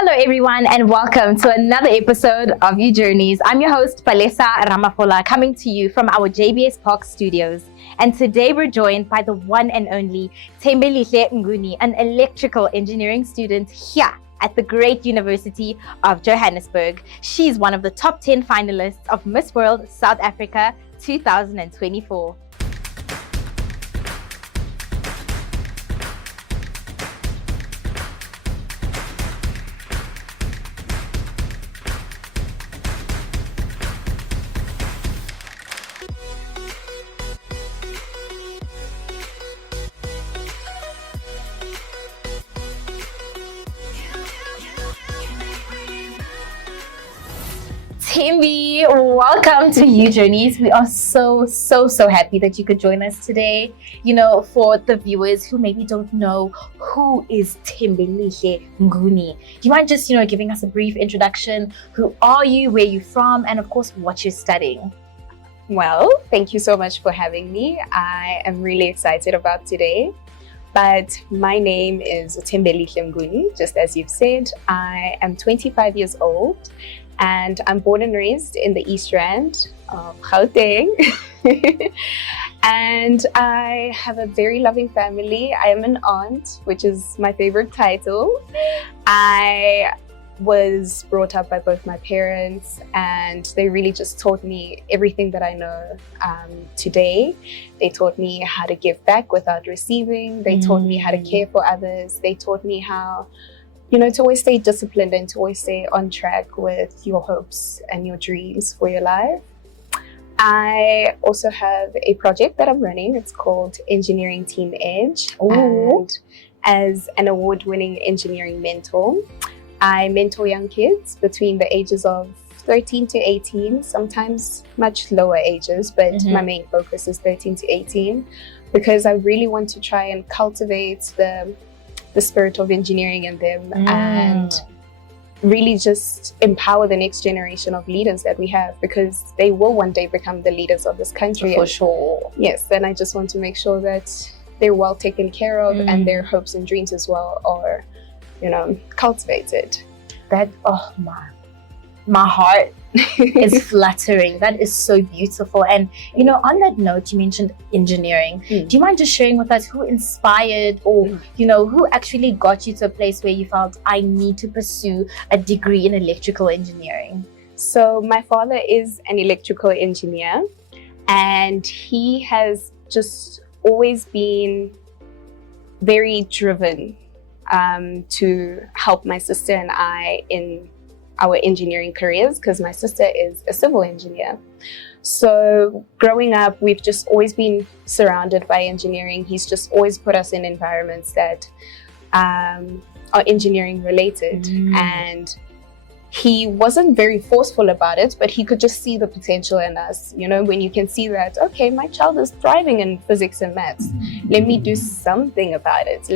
Hello everyone and welcome to another episode of You Journeys. I'm your host Palesa Ramafola, coming to you from our JBS Park studios. And today we're joined by the one and only Thembelihle Mnguni, an electrical engineering student here at the great University of Johannesburg. She's one of the top 10 finalists of Miss World South Africa 2024. Thembi, welcome to You Journeys. We are so happy that you could join us today. You know, for the viewers who maybe don't know, who is Thembelihle Mnguni? Do you mind just, giving us a brief introduction? Who are you, where you're from, and of course, what you're studying? Well, thank you so much for having me. I am really excited about today. But my name is Thembelihle Mnguni, just as you've said. I am 25 years old. And I'm born and raised in the East Rand of Gauteng. And I have a very loving family. I am an aunt, which is my favorite title. I was brought up by both my parents, and they really just taught me everything that I know today. They taught me how to give back without receiving. They taught me how to care for others. They taught me how to always stay disciplined and to always stay on track with your hopes and your dreams for your life. I also have a project that I'm running. It's called Engineering Team Edge. Ooh. And as an award-winning engineering mentor, I mentor young kids between the ages of 13 to 18, sometimes much lower ages, but my main focus is 13 to 18, because I really want to try and cultivate the spirit of engineering in them and really just empower the next generation of leaders that we have, because they will one day become the leaders of this country. For sure. Yes, and I just want to make sure that they're well taken care of and their hopes and dreams as well are, cultivated. That, oh my heart is fluttering. That is so beautiful. And on that note, you mentioned engineering. Do you mind just sharing with us who inspired or who actually got you to a place where you felt, I need to pursue a degree in electrical engineering? So my father is an electrical engineer, and he has just always been very driven to help my sister and I in our engineering careers, because my sister is a civil engineer. So growing up, we've just always been surrounded by engineering. He's just always put us in environments that are engineering related. And he wasn't very forceful about it, but he could just see the potential in us. When you can see that, okay, my child is thriving in physics and maths. Let me do something about it.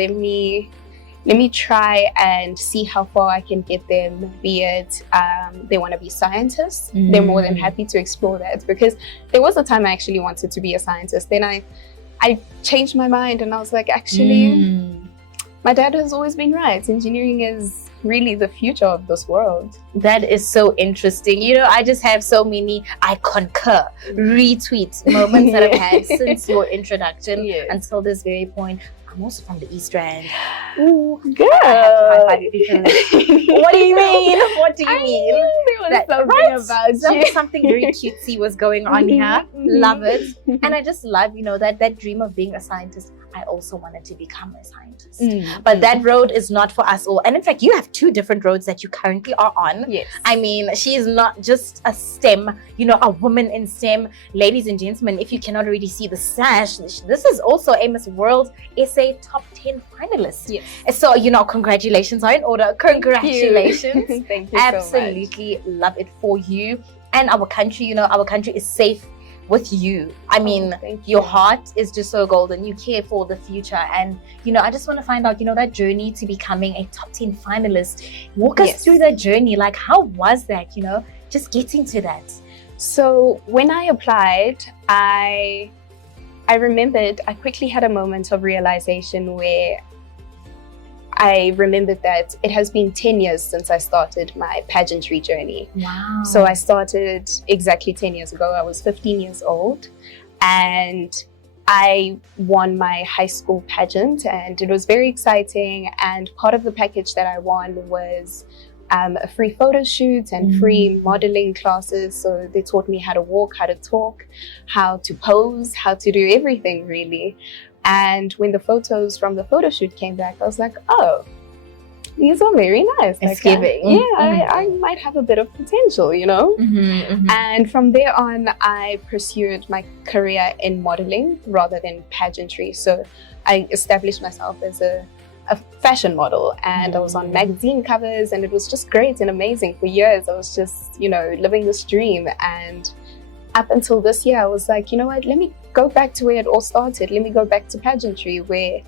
Let me try and see how far I can get them, be it they want to be scientists. They're more than happy to explore that, because there was a time I actually wanted to be a scientist. Then I changed my mind and I was like, actually, my dad has always been right. Engineering is really the future of this world. That is so interesting. I just have so many I concur, retweet moments that I've had since your introduction until this very point. I'm also from the East Rand. Ooh, girl. I have to high five you because what do you mean? What do you mean? There was something about you. Something very cutesy was going on here. Love it. And I just love, that dream of being a scientist. I also wanted to become a scientist. But that road is not for us all. And in fact, you have two different roads that you currently are on. Yes. I mean, she is not just a STEM, a woman in STEM. Ladies and gentlemen, if you cannot already see the sash, this is also a Miss World SA top 10 finalist. Yes. So, congratulations are in order. Congratulations. Thank you Absolutely so much. Love it for you. And our country, our country is safe with you. I mean, your heart is just so golden. You care for the future. And, I just want to find out, that journey to becoming a top 10 finalist. Walk us through that journey. Like, how was that, just getting to that? So when I applied, I remembered I quickly had a moment of realization where I remembered that it has been 10 years since I started my pageantry journey. Wow. So I started exactly 10 years ago. I was 15 years old, and I won my high school pageant, and it was very exciting. And part of the package that I won was a free photo shoot and free modeling classes. So they taught me how to walk, how to talk, how to pose, how to do everything really. And when the photos from the photo shoot came back, I was like, oh, these are very nice. It's giving. I might have a bit of potential, you know? And from there on, I pursued my career in modeling rather than pageantry. So I established myself as a fashion model, and I was on magazine covers, and it was just great and amazing. For years, I was just, you know, living this dream. And up until this year, I was like, you know what, let me go back to where it all started. Let me go back to pageantry, where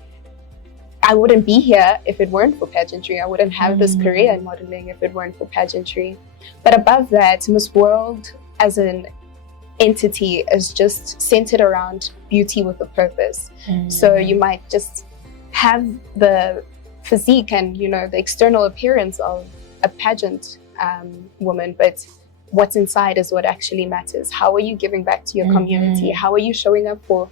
I wouldn't be here if it weren't for pageantry. I wouldn't have this career in modeling if it weren't for pageantry. But above that, Miss World as an entity is just centered around beauty with a purpose. So you might just have the physique and, you know, the external appearance of a pageant woman, but what's inside is what actually matters. How are you giving back to your community? How are you showing up for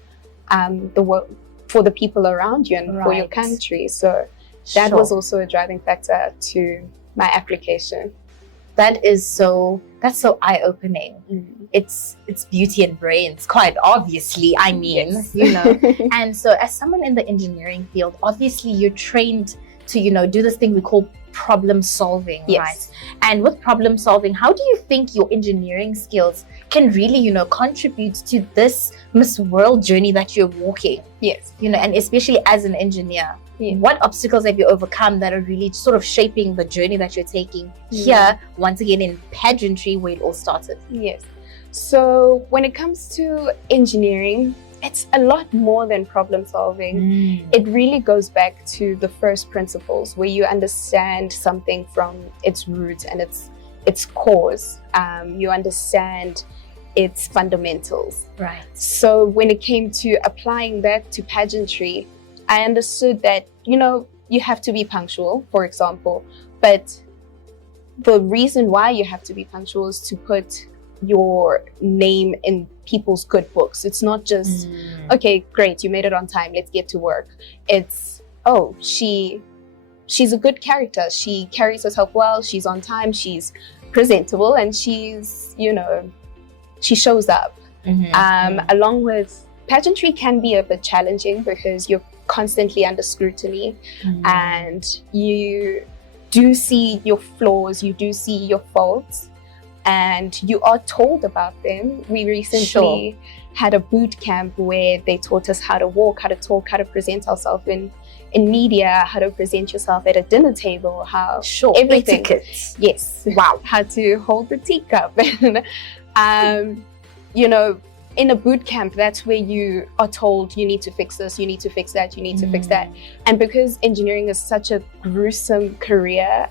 the world, for the people around you, and for your country? So that was also a driving factor to my application. That's so eye-opening. It's beauty and brains, quite obviously. I mean, you know. And so as someone in the engineering field, obviously you're trained to, you know, do this thing we call problem solving, right? And with problem solving, how do you think your engineering skills can really, you know, contribute to this Miss World journey that you're walking? You know, and especially as an engineer, what obstacles have you overcome that are really sort of shaping the journey that you're taking here, once again in pageantry, where it all started? So when it comes to engineering, it's a lot more than problem solving. It really goes back to the first principles, where you understand something from its roots and its cause. You understand its fundamentals. So when it came to applying that to pageantry, I understood that, you know, you have to be punctual, for example, but the reason why you have to be punctual is to put your name in people's good books. It's not just, okay, great, you made it on time, let's get to work. It's, oh, she's a good character. She carries herself well, she's on time, she's presentable, and she's, you know, she shows up. Along with pageantry can be a bit challenging because you're constantly under scrutiny, and you do see your flaws, you do see your faults, and you are told about them. We recently had a boot camp where they taught us how to walk, how to talk, how to present ourselves in media, how to present yourself at a dinner table, how everything. Etiquette. How to hold the teacup. And, you know, in a boot camp, that's where you are told you need to fix this, you need to fix that, you need to fix that. And because engineering is such a gruesome career,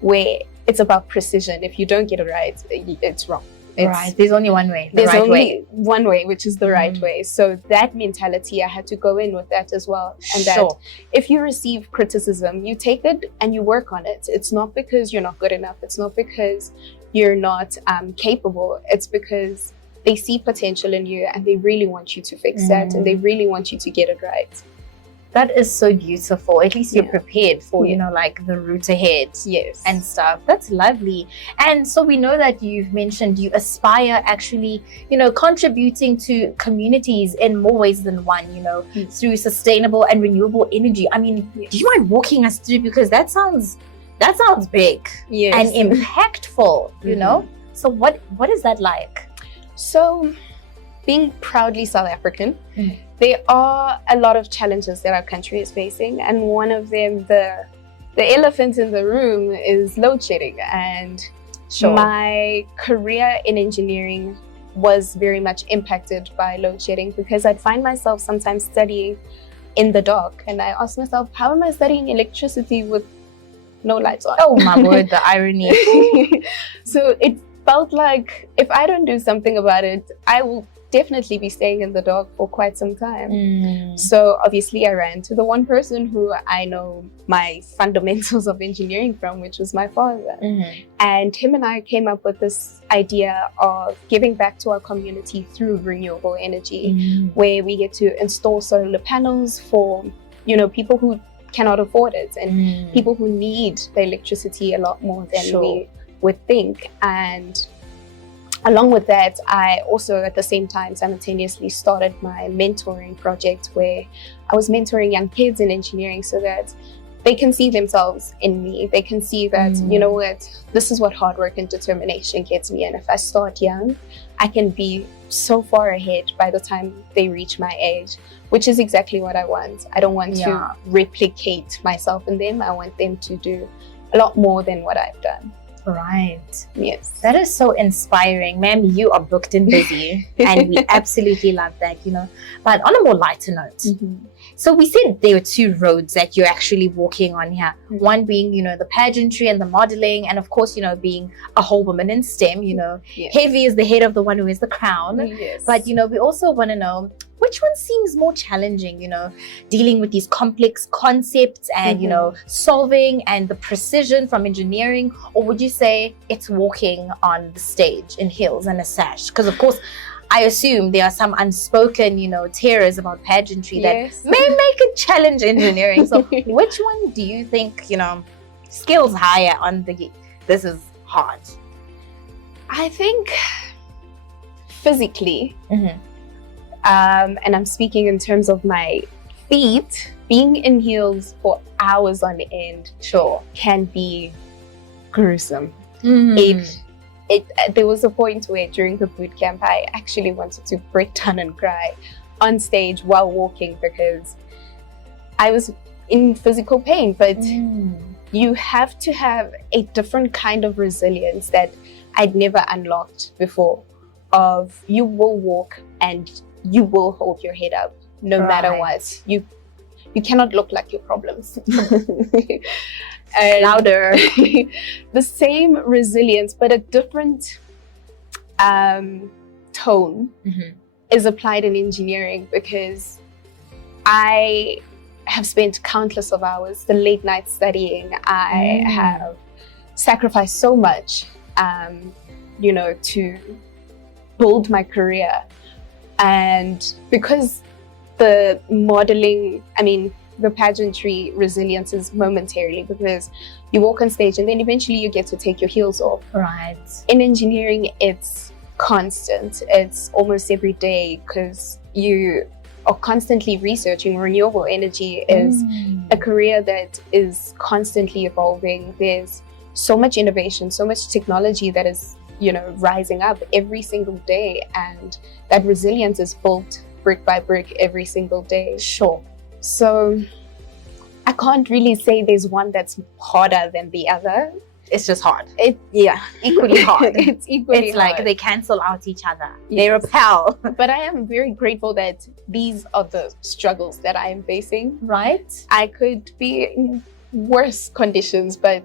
where it's about precision. If you don't get it right, it's wrong. There's only one way. There's only one way, which is the right way. So that mentality, I had to go in with that as well. And that if you receive criticism, you take it and you work on it. It's not because you're not good enough. It's not because you're not capable. It's because they see potential in you and they really want you to fix that, and they really want you to get it right. That is so beautiful. At least you're prepared for, you know, like the route ahead and stuff. That's lovely. And so we know that you've mentioned you aspire actually, you know, contributing to communities in more ways than one, you know, through sustainable and renewable energy. I mean, do you mind walking us through? Because that sounds big and impactful, you know? So what is that like? So being proudly South African, there are a lot of challenges that our country is facing, and one of them, the elephant in the room, is load shedding. And my career in engineering was very much impacted by load shedding, because I'd find myself sometimes studying in the dark, and I asked myself, how am I studying electricity with no lights on? Oh my word, the irony. So it felt like if I don't do something about it, I will definitely be staying in the dark for quite some time. So obviously I ran to the one person who I know my fundamentals of engineering from, which was my father. And him and I came up with this idea of giving back to our community through renewable energy, where we get to install solar panels for, you know, people who cannot afford it and people who need the electricity a lot more than we would think. And along with that, I also at the same time simultaneously started my mentoring project, where I was mentoring young kids in engineering so that they can see themselves in me. They can see that, you know what, this is what hard work and determination gets me. And if I start young, I can be so far ahead by the time they reach my age, which is exactly what I want. I don't want to replicate myself in them. I want them to do a lot more than what I've done. Right. Yes. That is so inspiring. Ma'am, you are booked and busy. And we absolutely love that, you know. But on a more lighter note, so we said there were two roads that you're actually walking on here. One being, you know, the pageantry and the modeling, and of course, you know, being a whole woman in STEM, you know, heavy is the head of the one who wears the crown. But, you know, we also want to know, which one seems more challenging, you know, dealing with these complex concepts and, you know, solving and the precision from engineering? Or would you say it's walking on the stage in heels and a sash? Because, of course, I assume there are some unspoken, you know, terrors about pageantry that may make it challenge engineering. So which one do you think, you know, skills higher on the, this is hard? I think physically, and I'm speaking in terms of my feet, being in heels for hours on end can be gruesome. There was a point where during the boot camp I actually wanted to break down and cry on stage while walking because I was in physical pain. But you have to have a different kind of resilience that I'd never unlocked before, of you will walk and you will hold your head up no matter what. You cannot look like your problems. Louder. The same resilience, but a different tone is applied in engineering, because I have spent countless of hours, the late nights studying. I have sacrificed so much, you know, to build my career. And because the modeling, I mean, the pageantry resilience is momentarily, because you walk on stage and then eventually you get to take your heels off. Right. In engineering, it's constant. It's almost every day, because you are constantly researching. Renewable energy is a career that is constantly evolving. There's so much innovation, so much technology that is, you know, rising up every single day, and that resilience is built brick by brick every single day. So I can't really say there's one that's harder than the other. It's just hard. Equally hard. It's hard. Like they cancel out each other. They repel. But I am very grateful that these are the struggles that I am facing. Right. I could be in worse conditions, but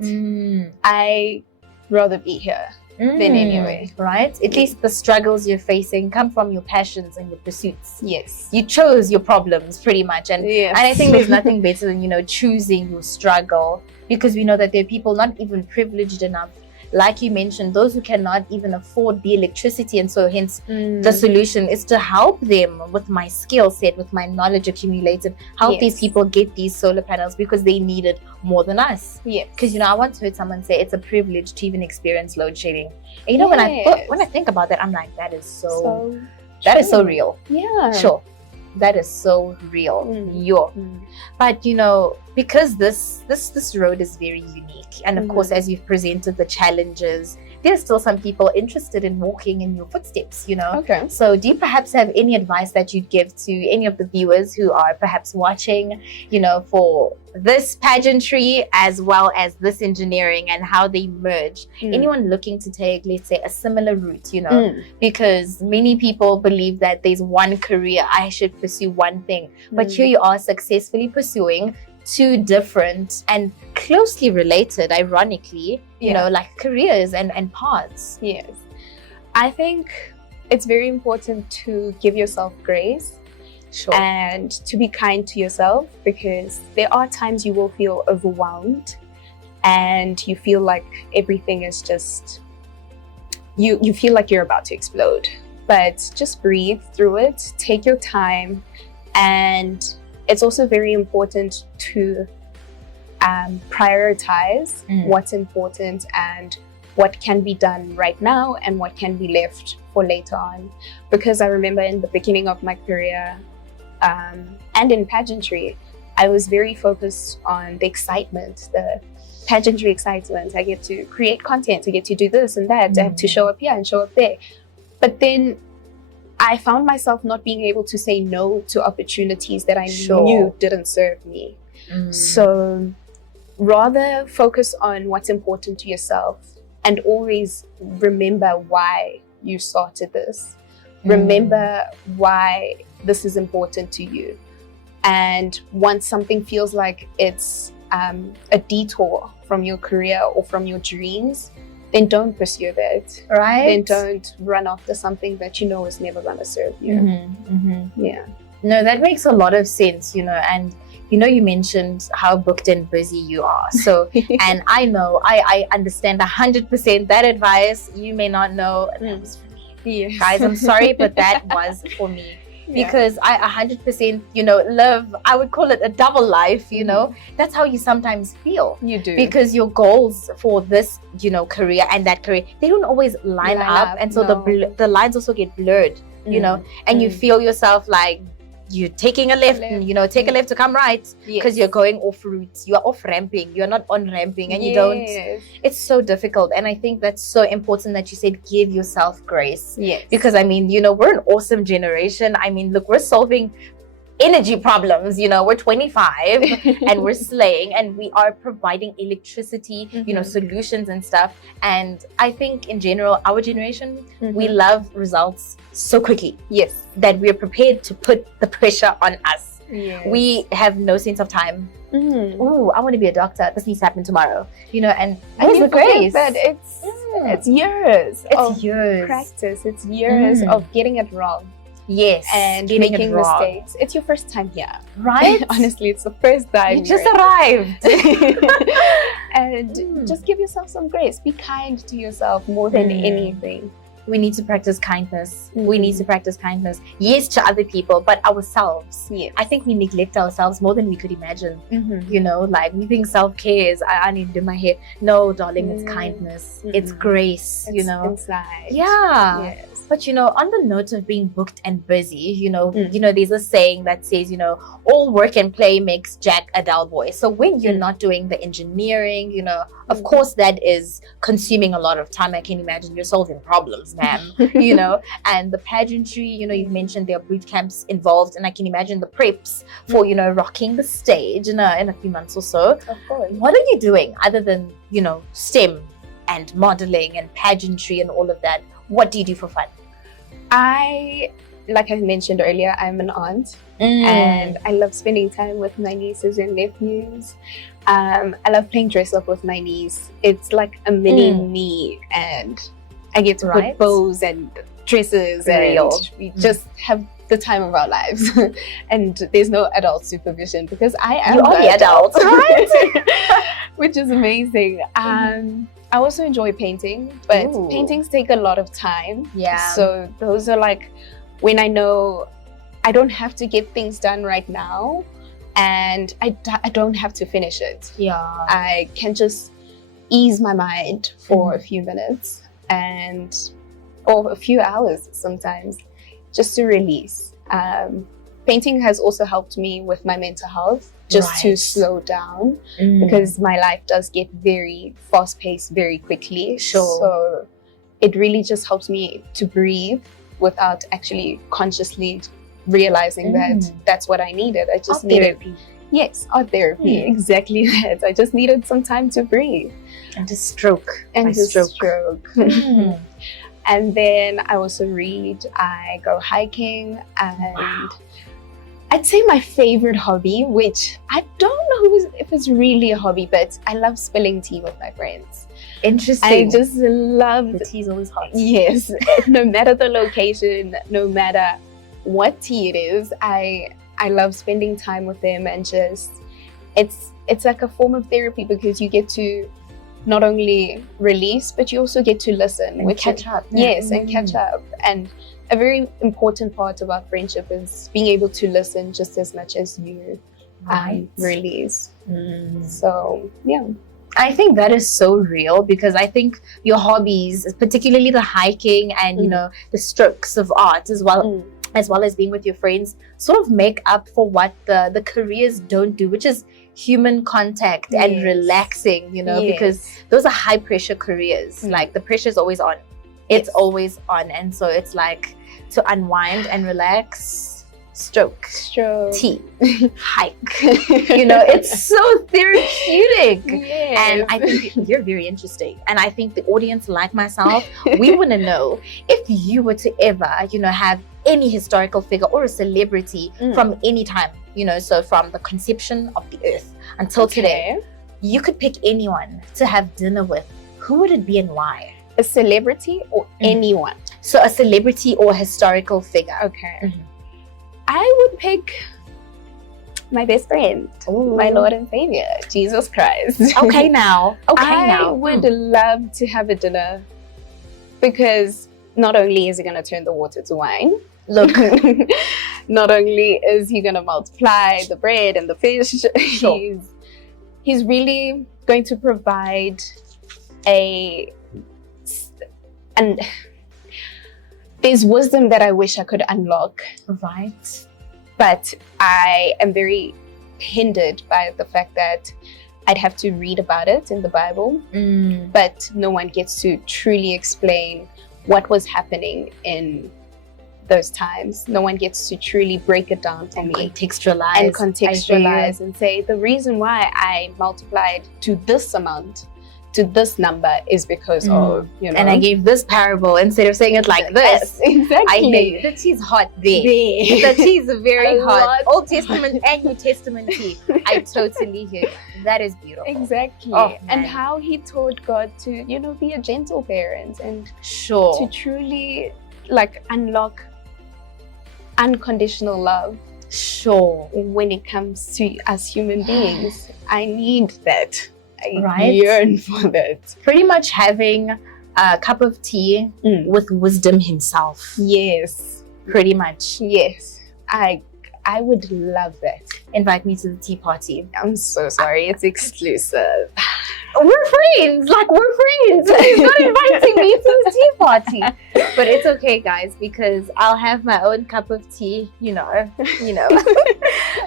I rather be here than anyway. Right. At least the struggles you're facing come from your passions and your pursuits. Yes. You chose your problems pretty much. And I think there's nothing better than, you know, choosing your struggle, because we know that there are people not even privileged enough, like you mentioned, those who cannot even afford the electricity. And so hence the solution is to help them with my skill set, with my knowledge accumulated, help these people get these solar panels, because they need it more than us. Because, you know, I once heard someone say it's a privilege to even experience load shedding. And you know, when I think about that, I'm like, that is so real. That is so real. But, you know, because this road is very unique, and of course, as you've presented the challenges, there's still some people interested in walking in your footsteps, you know. So do you perhaps have any advice that you'd give to any of the viewers who are perhaps watching, you know, for this pageantry as well as this engineering, and how they merge? Anyone looking to take, let's say, a similar route, you know, because many people believe that there's one career, I should pursue one thing, but here you are successfully pursuing two different and closely related, ironically, you know, like careers and paths. I think it's very important to give yourself grace. Sure. And to be kind to yourself, because there are times you will feel overwhelmed and you feel like everything is just, you feel like you're about to explode. But just breathe through it, take your time. And it's also very important to prioritize what's important and what can be done right now and what can be left for later on. Because I remember in the beginning of my career, and in pageantry, I was very focused on the excitement, the pageantry excitement. I get to create content, I get to do this and that, I have to show up here and show up there. But then I found myself not being able to say no to opportunities that I knew didn't serve me. So rather focus on what's important to yourself and always remember why you started this. Remember why this is important to you. And once something feels like it's a detour from your career or from your dreams, then don't pursue that. Right. Then don't run after something that you know is never going to serve you. Yeah. No, that makes a lot of sense, and you mentioned how booked and busy you are. So, and I know, I understand 100% that advice. You may not know. That was for me. Guys, I'm sorry, but that was for me. Because I 100%, live, I would call it a double life, That's how you sometimes feel. You do. Because your goals for this, career and that career, they don't always line up. And so the lines also get blurred, and you feel yourself like you're taking a left and, take a left to come right because you're going off routes. You're off ramping. You're not on ramping and you don't. It's so difficult. And I think that's so important that you said give yourself grace. Yes. Because, we're an awesome generation. Look, we're solving energy problems, we're 25 and we're slaying and we are providing electricity, solutions and stuff. And I think in general, our generation, we love results so quickly. Yes. That we're prepared to put the pressure on us. Yes. We have no sense of time. Oh, I want to be a doctor. This needs to happen tomorrow. And where's the grace? But it's years. It's years. Practice. It's years of getting it wrong. Yes, and making mistakes. It's your first time here, right? Honestly, it's the first time you just arrived. And just give yourself some grace. Be kind to yourself more than anything. We need to practice kindness. We need to practice kindness. Yes, to other people, but ourselves. Yes. I think we neglect ourselves more than we could imagine. Like we think self-care is I need to do my hair. No, darling, it's kindness. It's grace. It's inside. Yeah. Yes. But on the note of being booked and busy, there's a saying that says, all work and play makes Jack a dull boy. So when you're not doing the engineering, of course that is consuming a lot of time. I can imagine you're solving problems, ma'am. And the pageantry, you've mentioned there are boot camps involved, and I can imagine the preps for, rocking the stage in a few months or so. Of course. What are you doing other than, STEM and modeling and pageantry and all of that? What do you do for fun? Like I mentioned earlier, I'm an aunt and I love spending time with my nieces and nephews. I love playing dress up with my niece. It's like a mini me, and I get to put bows and dresses and we just have the time of our lives. And there's no adult supervision because I am the adult, right? Which is amazing. I also enjoy painting, but paintings take a lot of time. Yeah. So those are like when I know I don't have to get things done right now and I don't have to finish it. Yeah. I can just ease my mind for a few minutes or a few hours sometimes just to release. Painting has also helped me with my mental health, just to slow down because my life does get very fast-paced very quickly. Sure. So it really just helps me to breathe without actually consciously realizing that that's what I needed. I just needed art therapy. Exactly that. I just needed some time to breathe and to stroke. And then I also read, I go hiking, and I'd say my favorite hobby, which I don't know if it's really a hobby, but I love spilling tea with my friends. Interesting. I just love the tea's always hot. Yes, no matter the location, no matter what tea it is, I love spending time with them, and just it's like a form of therapy, because you get to not only release, but you also get to listen and catch up. Yes, and catch up. And a very important part of our friendship is being able to listen just as much as you release. So yeah, I think that is so real, because I think your hobbies, particularly the hiking and you know, the strokes of art as well as being with your friends, sort of make up for what the careers don't do, which is human contact and relaxing, you know, because those are high pressure careers. Like the pressure is always on. It's always on. And so it's like to unwind and relax, stroke, tea, hike. You know, it's so therapeutic. And I think you're very interesting. And I think the audience, like myself, we want to know if you were to ever, you know, have any historical figure or a celebrity from any time, you know, so from the conception of the earth until today, you could pick anyone to have dinner with. Who would it be and why? A celebrity or anyone? So a celebrity or historical figure. Okay. I would pick my best friend, my Lord and Savior, Jesus Christ. Okay, now. I would love to have a dinner, because not only is he going to turn the water to wine, look, not only is he going to multiply the bread and the fish, he's really going to provide and there's wisdom that I wish I could unlock. Right. But I am very hindered by the fact that I'd have to read about it in the Bible, but no one gets to truly explain what was happening in those times. No one gets to truly break it down for me. Contextualize and say, the reason why I multiplied to this amount, to this number, is because of, you know. And I gave this parable instead of saying it like this. Exactly. I know the tea's hot there. The tea's very hot. Old Testament and New Testament tea. I totally hear you. That is beautiful. Exactly. And how he taught God to, you know, be a gentle parent and to truly like unlock unconditional love. When it comes to us human beings, I need that. I yearn for that. Pretty much having a cup of tea with wisdom himself. Yes. Pretty much. Yes. I would love that. Invite me to the tea party. I'm so sorry. It's exclusive. We're friends. Like, we're friends. He's not inviting me to the tea party. But it's okay, guys, because I'll have my own cup of tea, you know.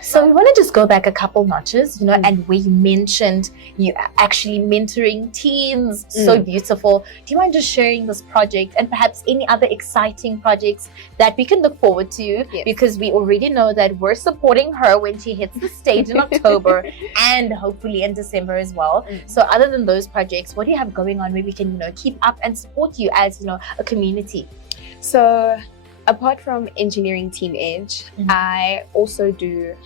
So we want to just go back a couple notches, you know, and where you mentioned you actually mentoring teens. So beautiful. Do you mind just sharing this project and perhaps any other exciting projects that we can look forward to? Yes. Because we already know that we're supporting her when she hits the stage in October and hopefully in December as well. So other than those projects, what do you have going on where we can, you know, keep up and support you as, you know, a community? So apart from engineering Team Edge, I also do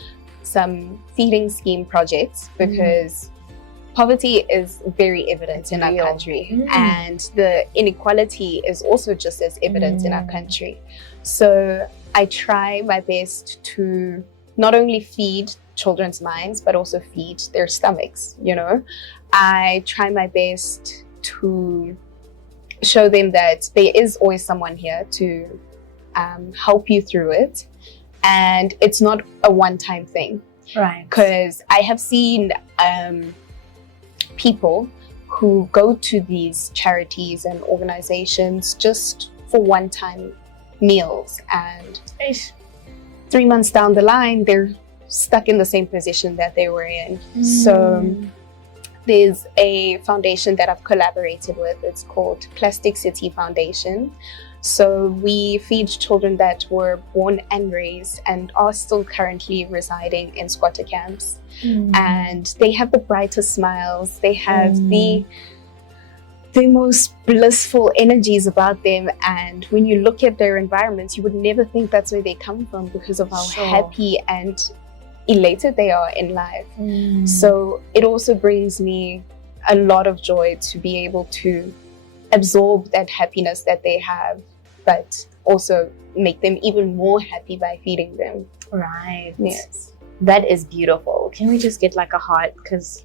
some feeding scheme projects, because poverty is very evident in our country, and the inequality is also just as evident in our country. So I try my best to not only feed children's minds, but also feed their stomachs, you know. I try my best to show them that there is always someone here to help you through it, and it's not a one-time thing. Right. Because I have seen people who go to these charities and organizations just for one-time meals, and 3 months down the line, they're stuck in the same position that they were in. So there's a foundation that I've collaborated with. It's called Plastic City Foundation. So we feed children that were born and raised and are still currently residing in squatter camps. And they have the brightest smiles. They have the the most blissful energies about them, and when you look at their environments, you would never think that's where they come from because of how happy and elated they are in life. So it also brings me a lot of joy to be able to absorb that happiness that they have, but also make them even more happy by feeding them. Right. Yes. That is beautiful. Can we just get like a heart? Because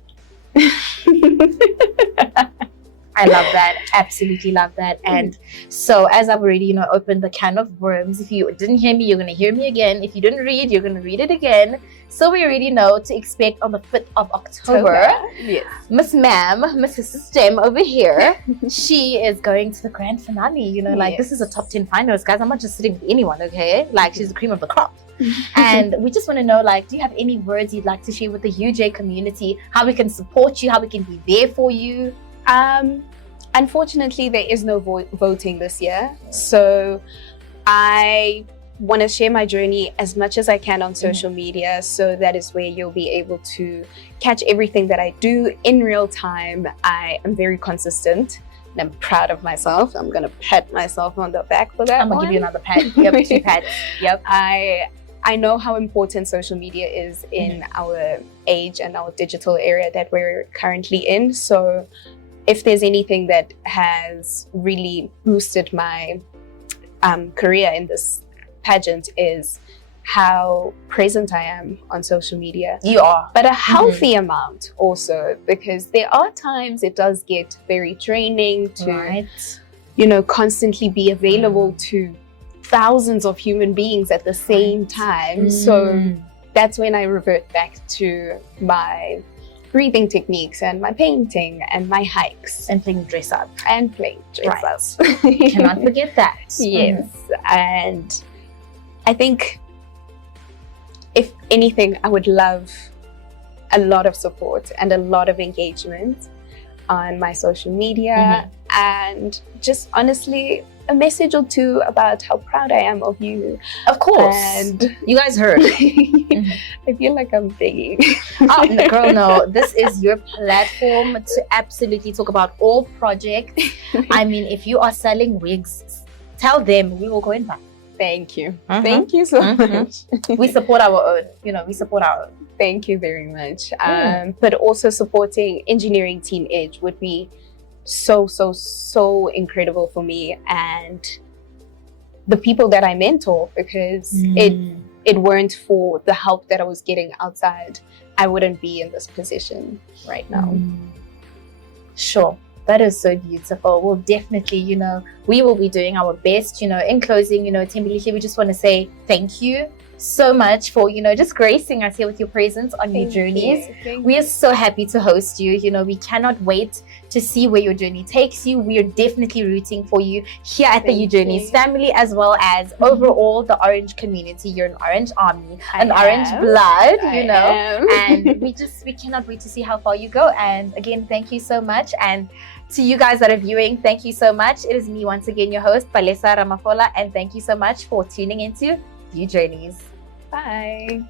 I love that. Absolutely love that. And so as I've already, opened the can of worms, if you didn't hear me, you're going to hear me again. If you didn't read, you're going to read it again. So we already know to expect on the 5th of October. Yes. Miss Ma'am, Mrs. System over here, she is going to the grand finale. This is a top 10 finalist, guys. I'm not just sitting with anyone, okay? Like, she's the cream of the crop. And we just want to know, do you have any words you'd like to share with the UJ community? How we can support you, how we can be there for you? Unfortunately, there is no voting this year. So I want to share my journey as much as I can on social media. So that is where you'll be able to catch everything that I do in real time. I am very consistent and I'm proud of myself. I'm going to pat myself on the back for that. I'm going to give you another pat. Yep, 2 pats. Yep. I know how important social media is in our age and our digital area that we're currently in. So if there's anything that has really boosted my career in this pageant is how present I am on social media. You are. But a healthy amount also, because there are times it does get very draining to, constantly be available to thousands of human beings at the same time. So that's when I revert back to my breathing techniques and my painting and my hikes. And playing dress up. And playing dress up. Cannot forget that. Yes. And I think, if anything, I would love a lot of support and a lot of engagement on my social media and just honestly a message or two about how proud I am of you. Of course. And you guys heard. I feel like I'm begging. Oh, no, girl, no. This is your platform to absolutely talk about all projects. I mean, if you are selling wigs, tell them we will go and buy. Thank you. Thank you so much. We support our own. We support our own. Thank you very much. But also supporting Engineering Teen Edge would be so incredible for me and the people that I mentor, because it weren't for the help that I was getting outside, I wouldn't be in this position right now. Sure. That is so beautiful. Well, definitely, we will be doing our best. In closing, Thembelihle, we just want to say thank you so much for, just gracing us here with your presence on your journeys. We are so happy to host you. We cannot wait to see where your journey takes you. We are definitely rooting for you here at the Journeys family, as well as overall the Orange community. You're an Orange army, an Orange blood, and we cannot wait to see how far you go. And again, thank you so much. And to you guys that are viewing, thank you so much. It is me once again, your host, Palesa Ramafola, and thank you so much for tuning into You Journeys. Bye.